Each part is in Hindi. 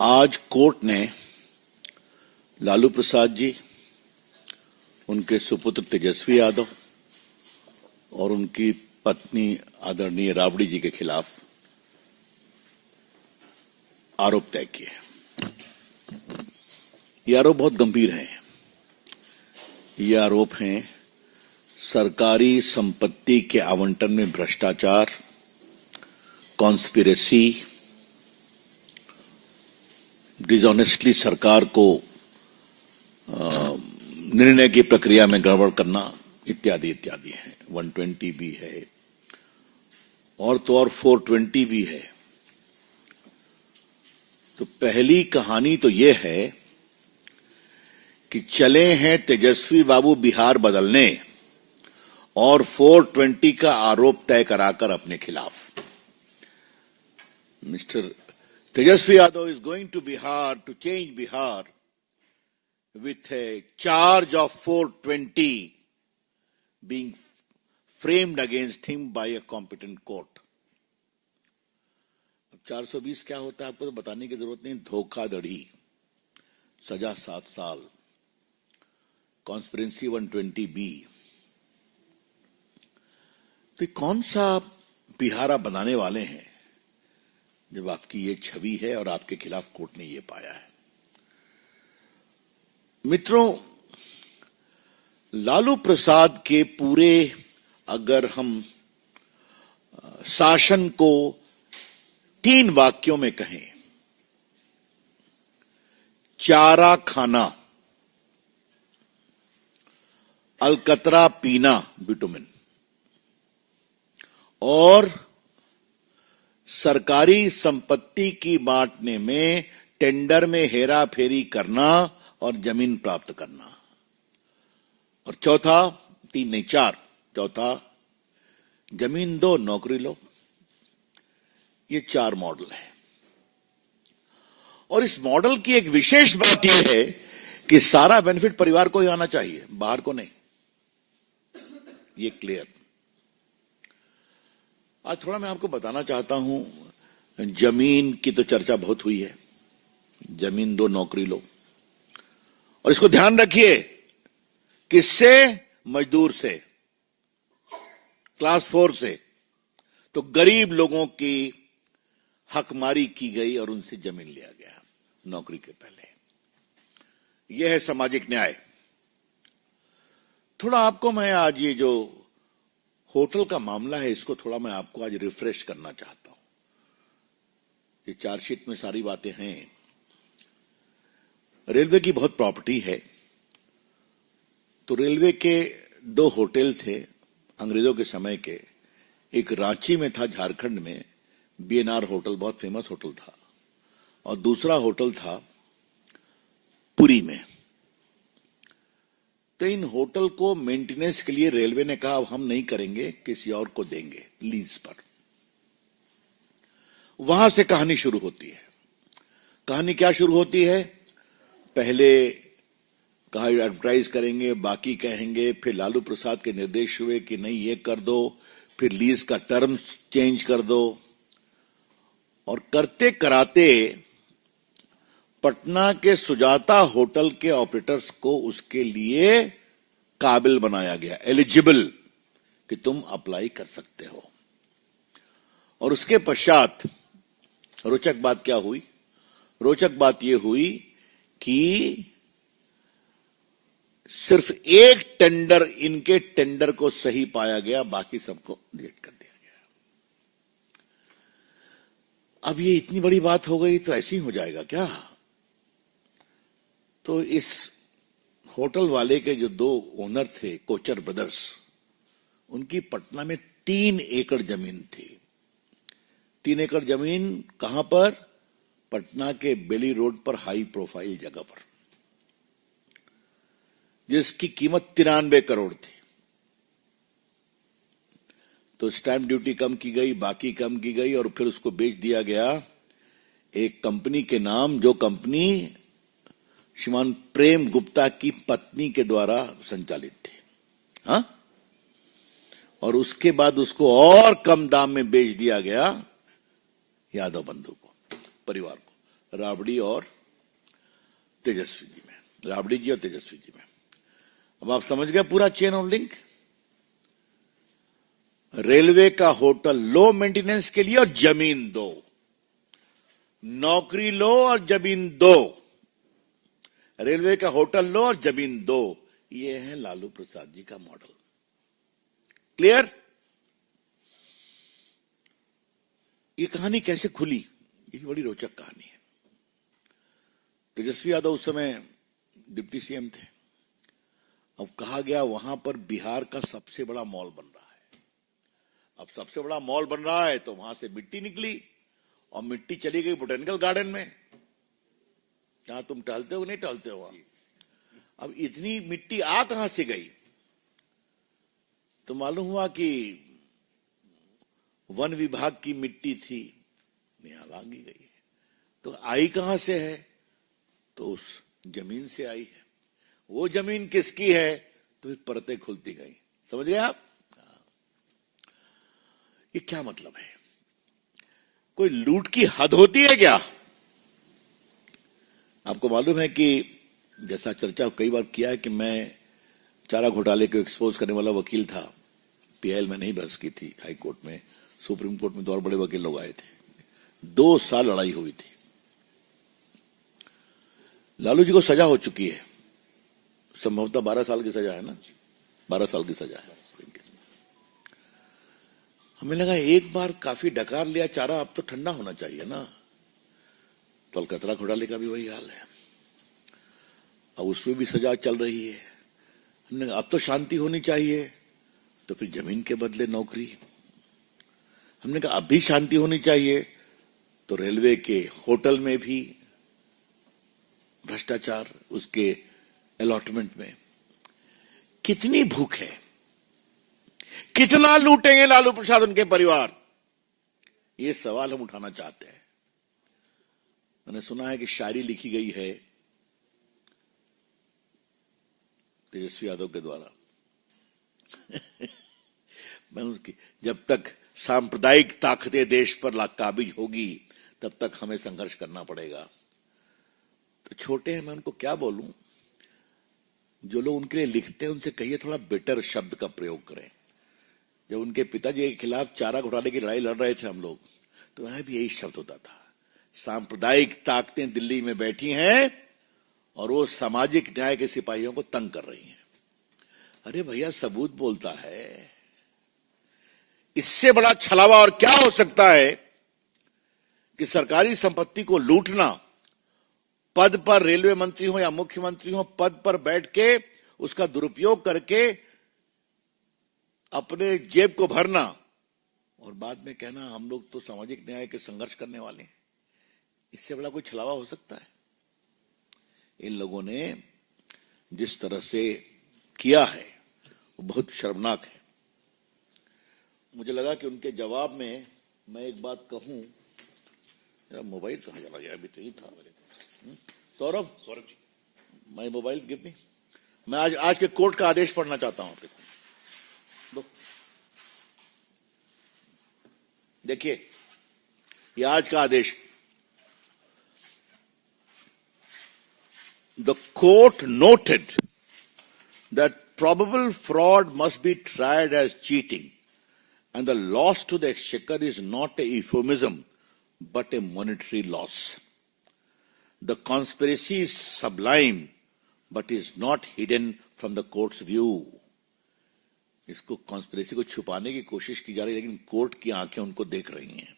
आज कोर्ट ने लालू प्रसाद जी, उनके सुपुत्र तेजस्वी यादव और उनकी पत्नी आदरणीय राबड़ी जी के खिलाफ आरोप तय किए। ये आरोप बहुत गंभीर हैं। ये आरोप हैं सरकारी संपत्ति के आवंटन में भ्रष्टाचार, कॉन्स्पिरेसी, डिसऑनेस्टली सरकार को निर्णय की प्रक्रिया में गड़बड़ करना इत्यादि इत्यादि है। 120 भी है और तो और 420 भी है। तो पहली कहानी तो यह है कि चले हैं तेजस्वी बाबू बिहार बदलने और 420 का आरोप तय कराकर अपने खिलाफ। Mister Tejasvi Yadav is going to Bihar to change Bihar with a charge of 420 being framed against him by a competent court. 420 क्या होता है आपको तो बताने की जरूरत नहीं। धोखाधड़ी, सजा 7 साल, कॉन्स्पिरेसी 120B। तो कौन सा बिहारा बनाने वाले हैं जब आपकी ये छवि है और आपके खिलाफ कोर्ट ने ये पाया है। मित्रों, लालू प्रसाद के पूरे अगर हम शासन को 3 वाक्यों में कहें, चारा खाना, अलकतरा पीना बिटुमिन और सरकारी संपत्ति की बांटने में टेंडर में हेरा फेरी करना और जमीन प्राप्त करना, और चौथा 3 नहीं 4, चौथा जमीन दो नौकरी लो। ये 4 मॉडल है। और इस मॉडल की एक विशेष बात यह है कि सारा बेनिफिट परिवार को ही आना चाहिए, बाहर को नहीं। ये क्लियर। आज थोड़ा मैं आपको बताना चाहता हूं, जमीन की तो चर्चा बहुत हुई है। जमीन दो नौकरी लो, और इसको ध्यान रखिए, किससे? मजदूर से, क्लास 4 से। तो गरीब लोगों की हकमारी की गई और उनसे जमीन लिया गया नौकरी के पहले। यह है सामाजिक न्याय। थोड़ा आपको मैं आज ये जो होटल का मामला है, इसको थोड़ा मैं आपको आज रिफ्रेश करना चाहता हूं। ये चार्जशीट में सारी बातें हैं। रेलवे की बहुत प्रॉपर्टी है। तो रेलवे के 2 होटल थे अंग्रेजों के समय के। एक रांची में था, झारखंड में, बीएनआर होटल, बहुत फेमस होटल था, और दूसरा होटल था पुरी में। तो इन होटल को मेंटेनेंस के लिए रेलवे ने कहा अब हम नहीं करेंगे, किसी और को देंगे लीज पर। वहां से कहानी शुरू होती है। कहानी क्या शुरू होती है? पहले कहा एडवर्टाइज करेंगे, बाकी कहेंगे, फिर लालू प्रसाद के निर्देश हुए कि नहीं ये कर दो, फिर लीज का टर्म चेंज कर दो, और करते कराते पटना के सुजाता होटल के ऑपरेटर्स को उसके लिए काबिल बनाया गया, एलिजिबल, कि तुम अप्लाई कर सकते हो। और उसके पश्चात रोचक बात क्या हुई? रोचक बात यह हुई कि सिर्फ एक टेंडर, इनके टेंडर को सही पाया गया, बाकी सबको रिजेक्ट कर दिया गया। अब ये इतनी बड़ी बात हो गई तो ऐसी हो जाएगा क्या? तो इस होटल वाले के जो 2 ओनर थे, कोचर ब्रदर्स, उनकी पटना में 3 एकड़ जमीन थी। 3 एकड़ जमीन कहां पर? पटना के बेली रोड पर, हाई प्रोफाइल जगह पर, जिसकी कीमत 93 करोड़ थी। तो स्टैंप ड्यूटी कम की गई, बाकी कम की गई, और फिर उसको बेच दिया गया एक कंपनी के नाम, जो कंपनी श्रीमान प्रेम गुप्ता की पत्नी के द्वारा संचालित थी। हाँ? और उसके बाद उसको और कम दाम में बेच दिया गया यादव बंधु को, परिवार को। राबड़ी और तेजस्वी जी में, राबड़ी जी और तेजस्वी जी में। अब आप समझ गए पूरा चेन ऑफ लिंक। रेलवे का होटल लो मेंटेनेंस के लिए और जमीन दो, नौकरी लो और जमीन दो, रेलवे का होटल लो और जमीन दो, ये है लालू प्रसाद जी का मॉडल। क्लियर? ये कहानी कैसे खुली, ये भी बड़ी रोचक कहानी है। तेजस्वी यादव उस समय डिप्टी सीएम थे। अब कहा गया वहां पर बिहार का सबसे बड़ा मॉल बन रहा है। अब सबसे बड़ा मॉल बन रहा है तो वहां से मिट्टी निकली और मिट्टी चली गई बोटेनिकल गार्डन में। क्या तुम टहलते हो नहीं टहलते हो? अब इतनी मिट्टी आ कहां से गई? तो मालूम हुआ कि वन विभाग की मिट्टी थी, यहां लांगी गई है। तो आई कहां से है? तो उस जमीन से आई है। वो जमीन किसकी है? तो फिर परतें खुलती गई। समझ गए आप? ये क्या मतलब है? कोई लूट की हद होती है क्या? आपको मालूम है कि जैसा चर्चा कई बार किया है कि मैं चारा घोटाले को एक्सपोज करने वाला वकील था। पीआईएल में नहीं बहस की थी, हाई कोर्ट में, सुप्रीम कोर्ट में तो और बड़े वकील लोग आए थे। 2 साल लड़ाई हुई थी। लालू जी को सजा हो चुकी है, संभवतः 12 साल की सजा है ना, 12 साल की सजा है। हमें लगा एक बार काफी डकार लिया चारा, अब तो ठंडा होना चाहिए ना। तो अलकतरा घोटाले का भी वही हाल है, अब उसमें भी सजा चल रही है। हमने अब तो शांति होनी चाहिए, तो फिर जमीन के बदले नौकरी। हमने कहा अब भी शांति होनी चाहिए, तो रेलवे के होटल में भी भ्रष्टाचार, उसके अलॉटमेंट में। कितनी भूख है, कितना लूटेंगे लालू प्रसाद उनके परिवार? ये सवाल हम उठाना चाहते हैं। मैंने सुना है कि शायरी लिखी गई है तेजस्वी यादव के द्वारा। मैं उसकी, जब तक सांप्रदायिक ताकतें देश पर काबिज होगी तब तक हमें संघर्ष करना पड़ेगा। तो छोटे हैं, मैं उनको क्या बोलूं? जो लोग उनके लिए लिखते हैं उनसे कहिए थोड़ा बेटर शब्द का प्रयोग करें। जब उनके पिताजी के खिलाफ चारा घोटाले की लड़ाई लड़ रहे थे हम लोग, तो वहां भी यही शब्द होता था, सांप्रदायिक ताकतें दिल्ली में बैठी हैं और वो सामाजिक न्याय के सिपाहियों को तंग कर रही हैं। अरे भैया, सबूत बोलता है। इससे बड़ा छलावा और क्या हो सकता है कि सरकारी संपत्ति को लूटना, पद पर रेलवे मंत्री हो या मुख्यमंत्री हो, पद पर बैठ के उसका दुरुपयोग करके अपने जेब को भरना और बाद में कहना हम लोग तो सामाजिक न्याय के संघर्ष करने वाले हैं। इससे बड़ा कोई छलावा हो सकता है? इन लोगों ने जिस तरह से किया है वो बहुत शर्मनाक है। मुझे लगा कि उनके जवाब में मैं एक बात कहूं। मेरा मोबाइल कहां चला गया? अभी तो ही था। Saurabh ji, my mobile give me. मैं आज के कोर्ट का आदेश पढ़ना चाहता हूं आपके सामने। देखिए, ये आज का आदेश। The court noted that probable fraud must be tried as cheating, and the loss to the exchequer is not a euphemism but a monetary loss. The conspiracy is sublime but is not hidden from the court's view. इसको कॉन्स्पिरेसी को छुपाने की कोशिश की जा रही है, लेकिन कोर्ट की आंखें उनको देख रही हैं.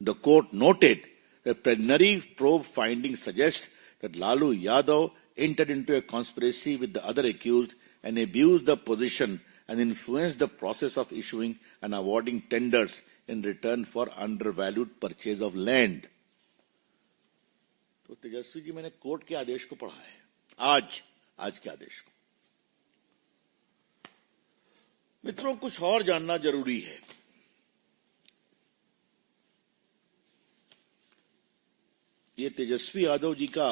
The court noted that preliminary probe findings suggest that Lalu Yadav entered into a conspiracy with the other accused and abused the position and influenced the process of issuing and awarding tenders in return for undervalued purchase of land. तो तेजस्वी जी, मैंने कोर्ट के आदेश को पढ़ा है, आज के आदेश को. मित्रों, कुछ और जानना जरूरी है. ये तेजस्वी यादव जी का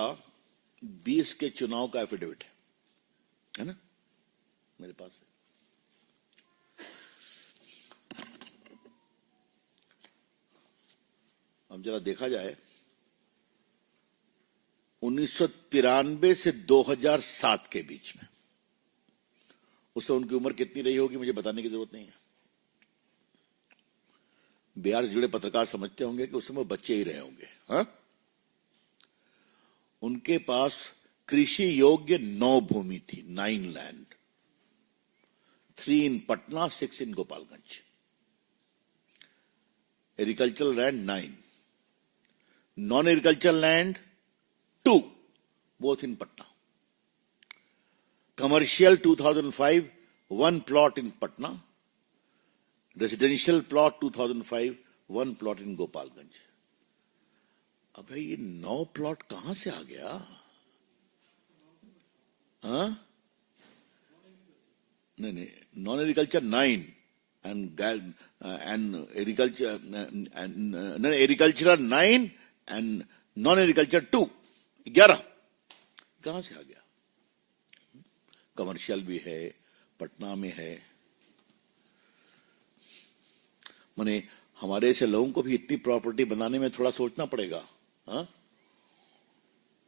20 के चुनाव का एफिडेविट है ना, मेरे पास है. अब जरा देखा जाए 1993 से 2007 के बीच में, उससे उनकी उम्र कितनी रही होगी मुझे बताने की जरूरत नहीं है। बिहार से जुड़े पत्रकार समझते होंगे कि उस समय बच्चे ही रहे होंगे। हाँ, उनके पास कृषि योग्य 9 भूमि थी, 9 land, 3 in Patna, 6 in Gopalganj. Agricultural land 9, non agricultural land 2, both in Patna. Commercial 2005, 1 plot in Patna. Residential plot 2005, 1 plot in Gopalganj. अब भाई ये 9 प्लॉट कहां से आ गया? हाँ, नहीं, non agriculture 9 and agriculture and agricultural 9 and non agriculture 2, 11 कहां से आ गया? कमर्शियल भी है, पटना में है। माने हमारे से लोगों को भी इतनी प्रॉपर्टी बनाने में थोड़ा सोचना पड़ेगा। हाँ,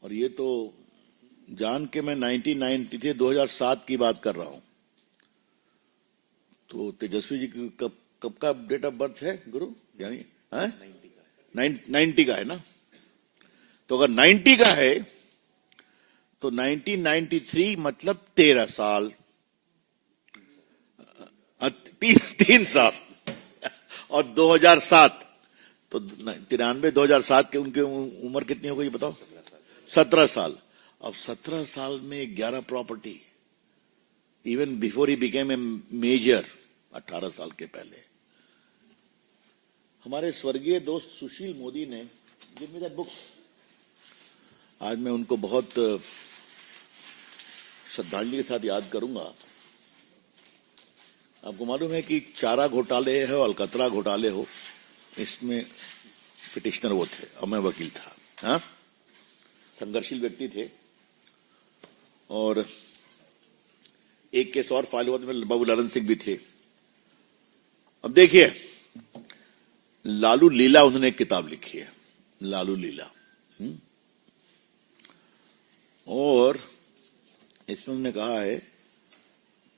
और ये तो जान के मैं 2007 की बात कर रहा हूं। तो तेजस्वी जी कब का डेट ऑफ बर्थ है गुरु? यानी 90 का है ना? तो अगर 90 का है तो 1993 मतलब 13 साल, 3 साल, और 2007 तो 93-2007 के उनकी उम्र कितनी हो गई बताओ? 17 साल। अब 17 साल में 11 property, even before he became a major, 18 साल के पहले। हमारे स्वर्गीय दोस्त सुशील मोदी ने गिव मी दैट बुक। आज मैं उनको बहुत श्रद्धांजलि के साथ याद करूंगा। आपको मालूम है कि चारा घोटाले हो, अलकतरा घोटाले हो, इसमें पिटिशनर वो थे और मैं वकील था। हाँ, संघर्षशील व्यक्ति थे। और एक केस और फाइल हुआ था, बाबू लालन सिंह भी थे। अब देखिए, लालू लीला उन्होंने एक किताब लिखी है, लालू लीला। और इसमें उन्होंने कहा है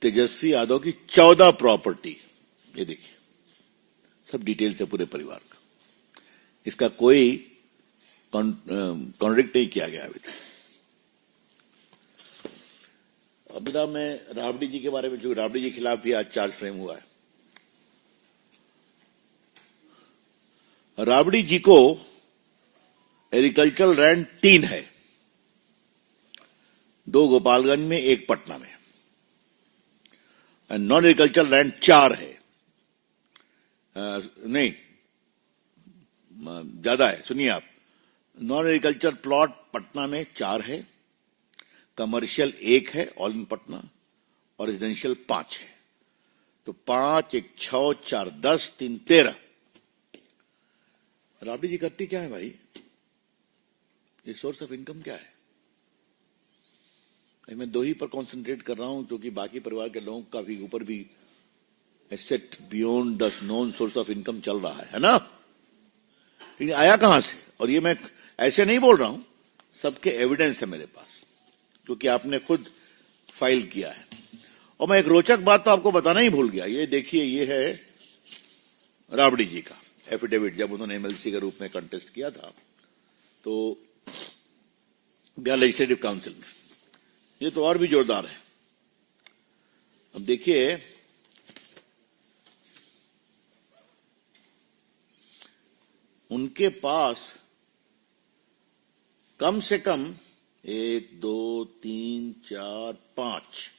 तेजस्वी यादव की 14 प्रॉपर्टी, ये देखिए सब डिटेल से पूरे परिवार का, इसका कोई कॉन्ट्रडिक्ट नहीं किया गया अभी तक। अभी ना मैं राबड़ी जी के बारे में, जो राबड़ी जी के खिलाफ भी आज चार्ज फ्रेम हुआ है। राबड़ी जी को एग्रीकल्चरल लैंड 3 है, 2 गोपालगंज में, 1 पटना में। नॉन एग्रीकल्चरल लैंड 4 है, नहीं ज्यादा है, सुनिए आप। नॉन एग्रीकल्चर प्लॉट पटना में 4 है, कमर्शियल 1 है ऑल इन पटना, और रेजिडेंशियल 5 है। तो 5, 1, 6, 4, 10, 3, 13। राबड़ी जी करती क्या है भाई? ये सोर्स ऑफ इनकम क्या है? मैं 2 ही पर कंसंट्रेट कर रहा हूं, क्योंकि बाकी परिवार के लोगों का भी ऊपर भी asset beyond the non source of income चल रहा है ना? लेकिन आया कहां से? और ये मैं ऐसे नहीं बोल रहा हूं, सबके एविडेंस है मेरे पास, क्योंकि आपने खुद फाइल किया है। और मैं एक रोचक बात तो आपको बताना ही भूल गया। ये देखिए, ये है राबड़ी जी का एफिडेविट, जब उन्होंने एमएलसी के रूप में कंटेस्ट किया था तो बिहार लेजिस्लेटिव काउंसिल में। ये तो और भी जोरदार है। अब देखिए, उनके पास कम से कम 1, 2, 3, 4, 5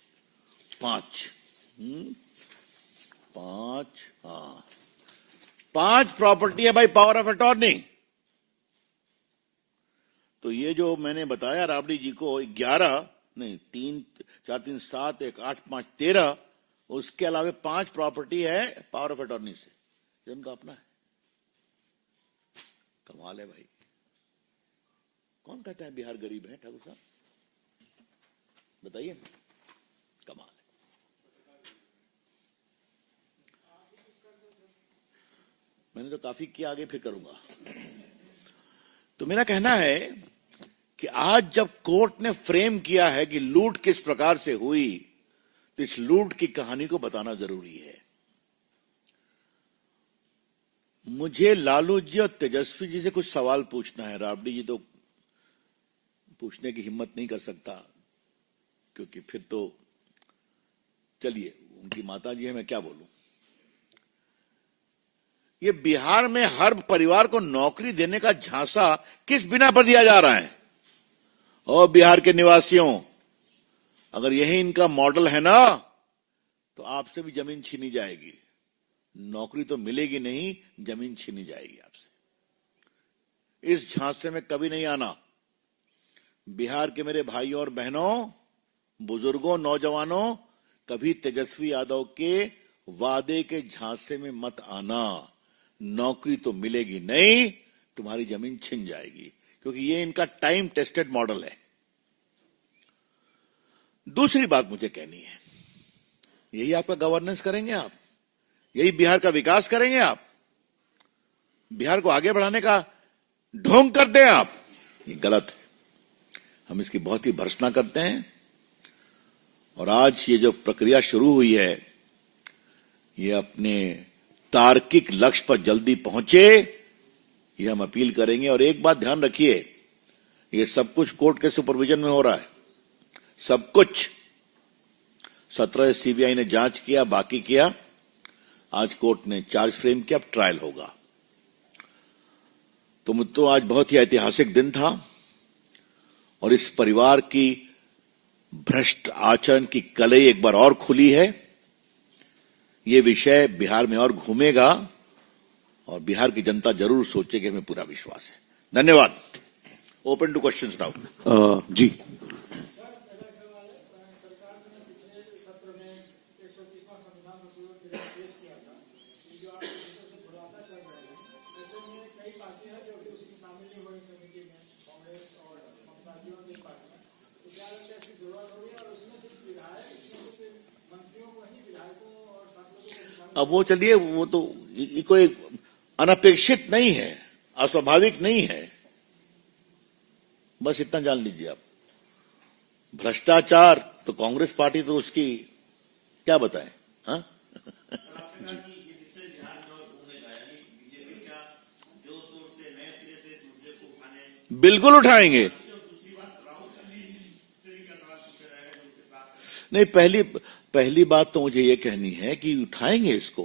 5 प्रॉपर्टी है भाई, पावर ऑफ अटॉर्नी। तो ये जो मैंने बताया राबड़ी जी को 11 नहीं, 3, 4, 3, 7, 1, 8, 5, 13, उसके अलावा 5 प्रॉपर्टी है पावर ऑफ अटॉर्नी से, ये उनका अपना है। कमाल है भाई। कौन कहता है बिहार गरीब है ठाकुर साहब? बताइए, कमाल है। मैंने तो काफी किया, आगे फिर करूंगा। तो मेरा कहना है कि आज जब कोर्ट ने फ्रेम किया है कि लूट किस प्रकार से हुई, तो इस लूट की कहानी को बताना जरूरी है। मुझे लालू जी और तेजस्वी जी से कुछ सवाल पूछना है। राबड़ी जी तो पूछने की हिम्मत नहीं कर सकता, क्योंकि फिर तो चलिए, उनकी माता जी है, मैं क्या बोलूं। ये बिहार में हर परिवार को नौकरी देने का झांसा किस बिना पर दिया जा रहा है? और बिहार के निवासियों, अगर यही इनका मॉडल है ना, तो आपसे भी जमीन छीनी जाएगी। नौकरी तो मिलेगी नहीं, जमीन छीनी जाएगी आपसे। इस झांसे में कभी नहीं आना। बिहार के मेरे भाइयों और बहनों, बुजुर्गों, नौजवानों, कभी तेजस्वी यादव के वादे के झांसे में मत आना। नौकरी तो मिलेगी नहीं, तुम्हारी जमीन छिन जाएगी, क्योंकि ये इनका टाइम टेस्टेड मॉडल है। दूसरी बात मुझे कहनी है, यही आपका गवर्नेंस करेंगे आप? यही बिहार का विकास करेंगे आप? बिहार को आगे बढ़ाने का ढोंग करते हैं आप? ये गलत है। हम इसकी बहुत ही भर्त्सना करते हैं। और आज ये जो प्रक्रिया शुरू हुई है, ये अपने तार्किक लक्ष्य पर जल्दी पहुंचे, ये हम अपील करेंगे। और एक बात ध्यान रखिए, ये सब कुछ कोर्ट के सुपरविजन में हो रहा है। सब कुछ 17 सीबीआई ने जांच किया, बाकी किया, आज कोर्ट ने चार्ज फ्रेम किया, अब ट्रायल होगा। तो मित्रों, आज बहुत ही ऐतिहासिक दिन था और इस परिवार की भ्रष्ट आचरण की कलई एक बार और खुली है। ये विषय बिहार में और घूमेगा और बिहार की जनता जरूर सोचेगी, हमें पूरा विश्वास है। धन्यवाद। Open to questions now. जी, अब वो चलिए, वो तो ये कोई अनपेक्षित नहीं है, अस्वाभाविक नहीं है। बस इतना जान लीजिए आप। भ्रष्टाचार तो कांग्रेस पार्टी तो उसकी क्या बताएं, हाँ? बिल्कुल उठाएंगे। नहीं, पहली बात तो मुझे ये कहनी है कि उठाएंगे इसको,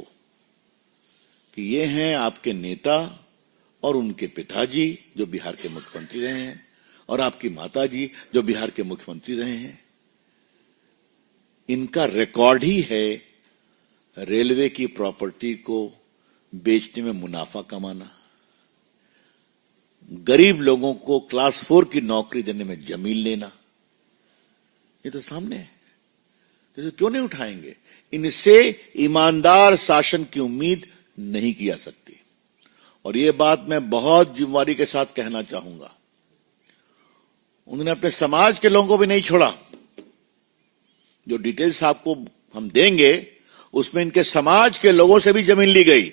कि ये हैं आपके नेता और उनके पिताजी जो बिहार के मुख्यमंत्री रहे हैं, और आपकी माताजी जो बिहार के मुख्यमंत्री रहे हैं। इनका रिकॉर्ड ही है रेलवे की प्रॉपर्टी को बेचने में मुनाफा कमाना, गरीब लोगों को क्लास 4 की नौकरी देने में जमीन लेना। ये तो सामने है, तो क्यों नहीं उठाएंगे? इनसे ईमानदार शासन की उम्मीद नहीं की जा सकती। और ये बात मैं बहुत जिम्मेदारी के साथ कहना चाहूंगा, उन्होंने अपने समाज के लोगों को भी नहीं छोड़ा। जो डिटेल्स आपको हम देंगे, उसमें इनके समाज के लोगों से भी जमीन ली गई।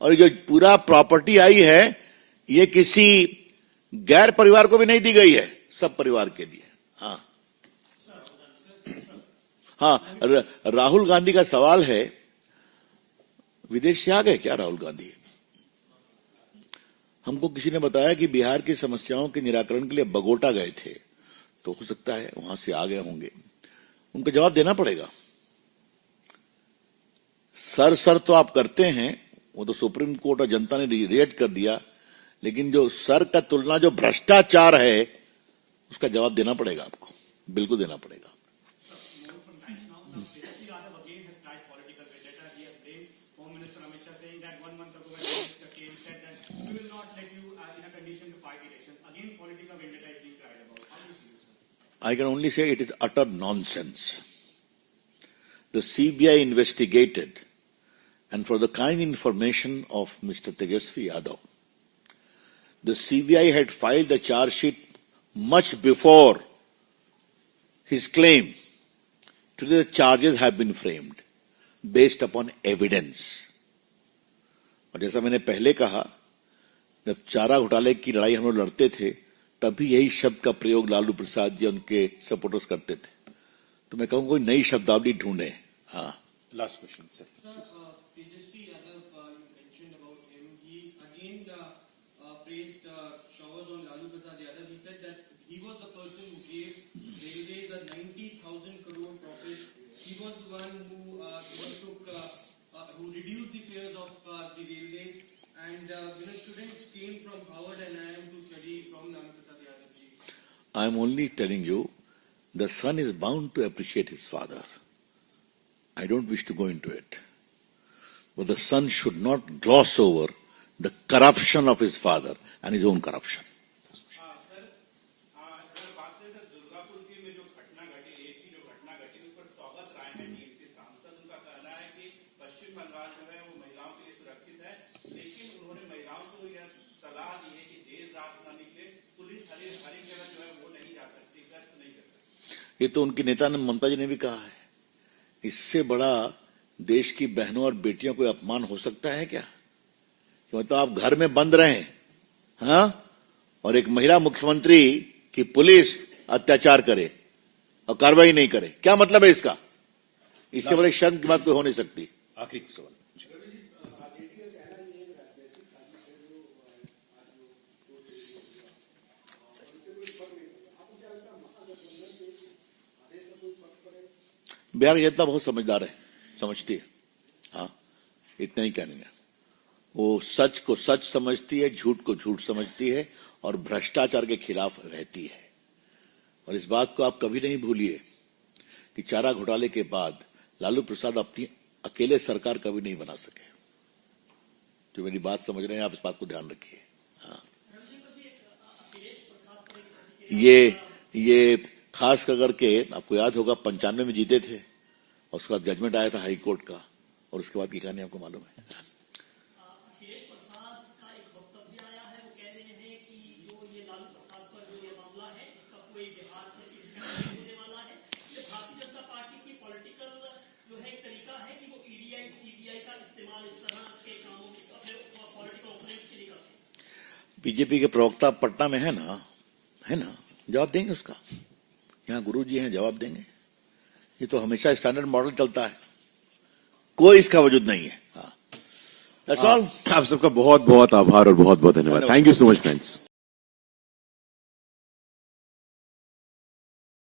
और जो पूरा प्रॉपर्टी आई है, ये किसी गैर परिवार को भी नहीं दी गई है, सब परिवार के लिए। हाँ, राहुल गांधी का सवाल है, विदेश से आ गए क्या राहुल गांधी? हमको किसी ने बताया कि बिहार की समस्याओं के निराकरण के लिए बगोटा गए थे, तो हो सकता है वहां से आ गए होंगे। उनको जवाब देना पड़ेगा। सर तो आप करते हैं, वो तो सुप्रीम कोर्ट और जनता ने रिएक्ट कर दिया, लेकिन जो सर का तुलना जो भ्रष्टाचार है, उसका जवाब देना पड़ेगा आपको, बिल्कुल देना पड़ेगा। I can only say it is utter nonsense. The CBI investigated, and for the kind information of Mr. Tejasvi Yadav, the CBI had filed the charge sheet much before his claim. Today the charges have been framed based upon evidence. और जैसा मैंने पहले कहा, जब चारा घोटाले की लड़ाई हम लोग लड़ते थे, तभी यही शब्द का प्रयोग लालू प्रसाद जी उनके सपोर्टर्स करते थे। तो मैं कहूँ कोई नई शब्दावली ढूंढे। हाँ, last question sir. Tejasvi Yadav, you mentioned about him. He again praised showers on Lalu Prasad Yadav. He said that he was the person who gave railways a 90,000 crore profit. He was the one who who reduced the fares of the railways, and students came from Howard and IIM to study from Lalu Prasad Yadav ji. I'm only telling you, the son is bound to appreciate his father. I don't wish to go into it. But the son should not gloss over the corruption of his father and his own corruption. Sir अगर बात करें सर दुर्गापुर की में जो घटना घटी, एक की जो घटना घटी उस पर स्वागत राय है टीएमसी सांसद। उनका कहना है कि पश्चिम बंगाल जो है वो महिलाओं के लिए सुरक्षित है, लेकिन उन्होंने महिलाओं को यह सलाह दी है कि देर रात न निकले, पुलिस हर एक जगह जो है वो नहीं जा सकती, गश्त नहीं कर सकती। ये तो उनके नेता ने ममता जी ने भी कहा है। इससे बड़ा देश की बहनों और बेटियों को अपमान हो सकता है क्या? कि मतलब आप घर में बंद रहें, हाँ, और एक महिला मुख्यमंत्री की पुलिस अत्याचार करे और कार्रवाई नहीं करे, क्या मतलब है इसका? इससे बड़े शर्म की बात कोई हो नहीं सकती। आखिरी सवाल। बिहार की जनता बहुत समझदार है, समझती है। हाँ, इतना ही कहने है। वो सच को सच समझती है, झूठ को झूठ समझती है और भ्रष्टाचार के खिलाफ रहती है। और इस बात को आप कभी नहीं भूलिए कि चारा घोटाले के बाद लालू प्रसाद अपनी अकेले सरकार कभी नहीं बना सके। जो मेरी बात समझ रहे हैं आप, इस बात को ध्यान रखिए। हाँ, ये खास करके आपको याद होगा 95 में जीते थे और उसके बाद जजमेंट आया था हाई कोर्ट का, और उसके बाद की कहानी आपको मालूम है। अखिलेश प्रसाद का एक वक्तव्य आया है, वो कह रहे हैं कि जो ये लालू प्रसाद पर जो ये मामला है इसका कोई बिहार में इम्पैक्ट नहीं होने वाला है। ये भारतीय जनता पार्टी की पॉलिटिकल जो है एक तरीका है कि वो ईडीआई सीबीआई का इस्तेमाल इस तरह के कामों में अपने पॉलिटिकल ओपोनेंट्स के लिए करते हैं। बीजेपी के प्रवक्ता पटना में है ना, जवाब देंगे उसका। यहाँ गुरु जी हैं, जवाब देंगे। ये तो हमेशा स्टैंडर्ड मॉडल चलता है, कोई इसका वजूद नहीं है। हाँ, दैट्स ऑल। आप सबका बहुत बहुत आभार और बहुत बहुत धन्यवाद। Thank you so much friends.